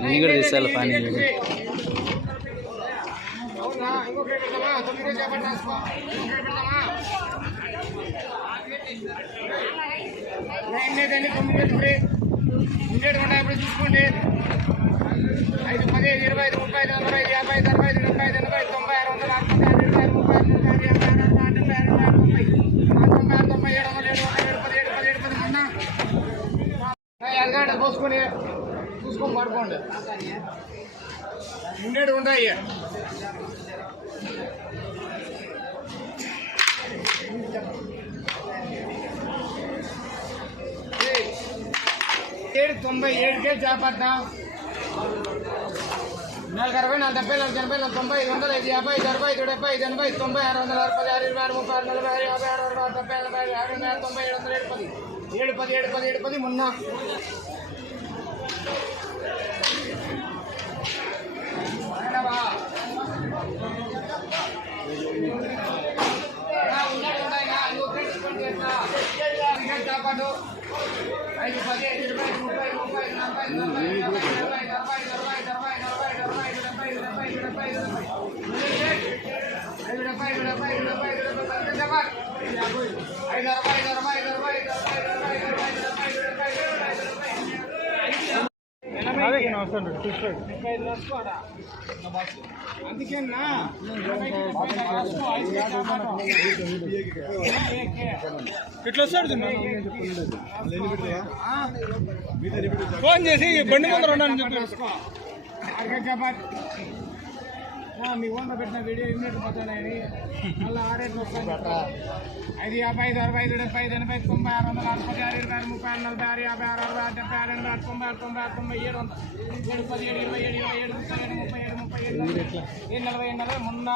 నేను కూడా తీసుకోవాలి పని ఉండేటువంటి చూసుకోండి ఐదు పదిహేను ఇరవై ఐదు ముప్పై నలభై ఎరగంట పోసుకొని చూసుకొని పడుకోండి. ఉండేటి ఉంటాయి ఏడు తొంభై ఏడుకే చేపట్టాం నాలుగు అరవై నాలుగు డెబ్బై నాలుగు ఎనభై నాలుగు తొంభై ఐదు వందల ఐదు యాభై ఐదు అరవై ఐదు డెబ్బై ఐదు ఎనభై ఐదు తొంభై ఆరు వందల అరవై ఆరు ఇరవై ఆరు ముప్పై ఆరు నలభై ఆరు యాభై ఆరు అరవై ఆరు డెబ్బై ఎనభై ఆరు ఆరు వందల తొంభై ఏడు వందల ఏడు పది. ఏడు పది ఏడు పది ఏడు పది మొన్న. ఐదు పది ఐదు ముప్పై ముప్పై నలభై నలభై నలభై నలభై అందుకేనా ఇట్లా వస్తాడు ఫోన్ చేసి బండి ముందర ఉన్నాను చెప్పి మీ ఓన్లో పెట్టిన వీడియో ఇమ్మీడియట్ పోతానని మళ్ళీ ఆరేట్లు వస్తాను ఐదు యాభై ఐదు అరవై ఐదు డెబ్బై ఐదు ఎనభై ఐదు తొంభై ఆరు వందల అరవై ఆరు ఇరవై ఆరు ముప్పై ఆరు నలభై ఆరు యాభై ఆరు అరవై ఆరు డెబ్బై ఆరు ఎనభై ఆరు తొంభై ఆరు తొంభై ఆరు తొంభై ఏడు వందల. ఏడు పది ఏడు ఇరవై ఏడు ఇరవై ఏడు ముప్పై ఏడు ముప్పై ఏడు ముప్పై ఏడు ఏడు నలభై ఏడు నలభై మొన్న.